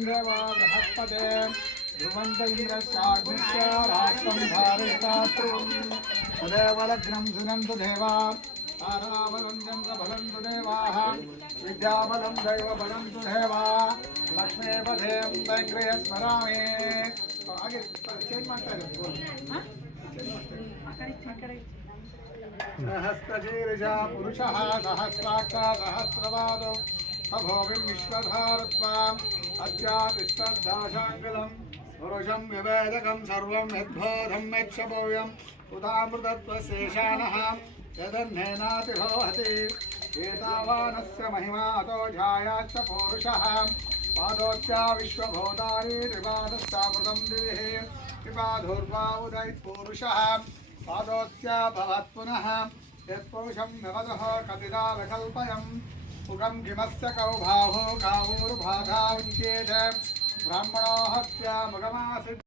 बृहस्पते ध्रुवन्त इन्द्रश्चाग्निश्च राष्ट्रं धारयितात्रुं तदेव लग्नं सुनन्तु देवा ताराबलं चन्द्रबलं तु देवाः विद्याबलं दैवबलं तु देवा लक्ष्मीपदें दैग्रय स्मरामि ಹಾಗೆ ಚೇಂಜ್ ಮಾಡ್ತಾರೆ सहस्रशीर्ष पुरुषः सहस्राक्ष सहस्रवादो अभोविं विश्वधारत्वाम् अत्यातिष्ठद्दाशाङ्गलं पुरुषं विवेदकं सर्वं यद्बोधं यक्षभव्यम् उदामृतत्वशेषानः यदन्नेनातिभवति एतावानस्य महिमा अतो ध्यायाच्च पौरुषः पादोच्चा विश्वभूतानि त्रिपादस्यामृतं दिविः त्रिपाधोर्वा उदयत्पूरुषः पादोच्चा भवत् पुनः यत्पुरुषं नवदः कपिदा विकल्पयम् मुखं किमस्य कौ बाहो गावोर्बाधा उच्येत ब्राह्मणो हत्या मुखमासीत्